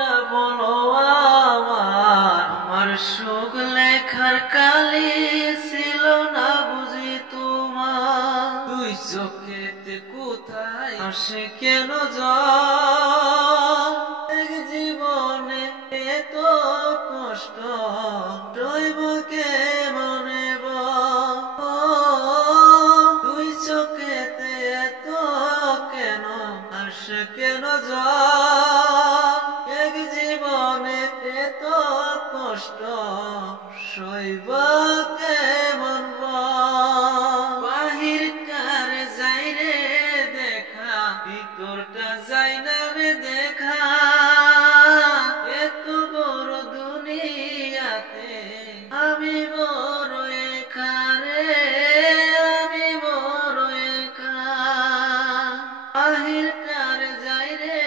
ভাগ্যটা বলো আমার সুখ লেখার কালি ছিল না বুঝি তোমার। দুই চোখেতে কোথায় আসে কেন জল, এক জীবনে এত কষ্ট সইব কেমনে বল। দুই চোখেতে এত কেন আসে কেন জল, এক জীবনে এত কষ্ট সইব কেমন বল। বাহির কার যাই রে দেখা, ভিতরটা যাই না রে দেখা। এত বড় দুনিয়াতে আমি বড় একা রে, আমি বড় একা। বাহির কার যাই রে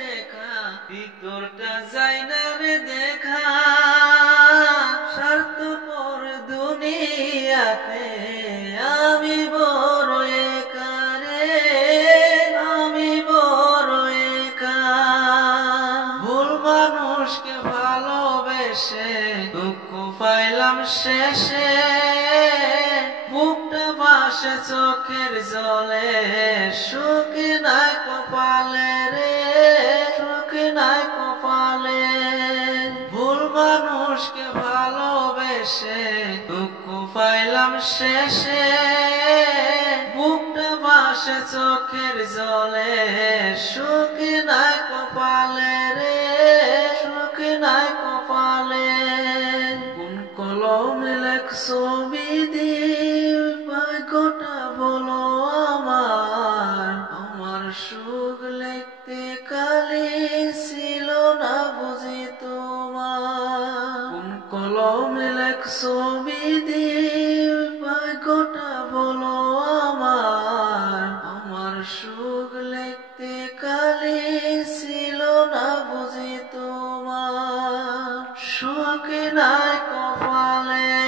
দেখা, ভিতরটা যাই না রে দেখা। স্বার্থপর দুনিয়াতে আমি বড় একা রে, আমি বড় একা। ভুল মানুষকে ভালোবেসে দুঃখ পাইলাম শেষে, বুকটা ভাসে চোখের জলে, সুখ নাই কপালে রে, সুখ নাই কপালে। ভুল মানুষকে ভালোবেসে দুঃখ পাইলাম শেষে, বুকটা ভাসে চোখের জলে, সুখ নাই কপালে রে, সুখ নাই কপালে। কোন কলমে লেখছো বিধি, ভাগ্যটা বলো আমার সুখ লিখতে কালি ছিল না বুঝি তোমার। কোন কলমে লেখছো বিধি, ভাগ্যটা বলো আমার সুখ লিখতে কালি ছিল না বুঝি তোমার। সুখ নাই কপালে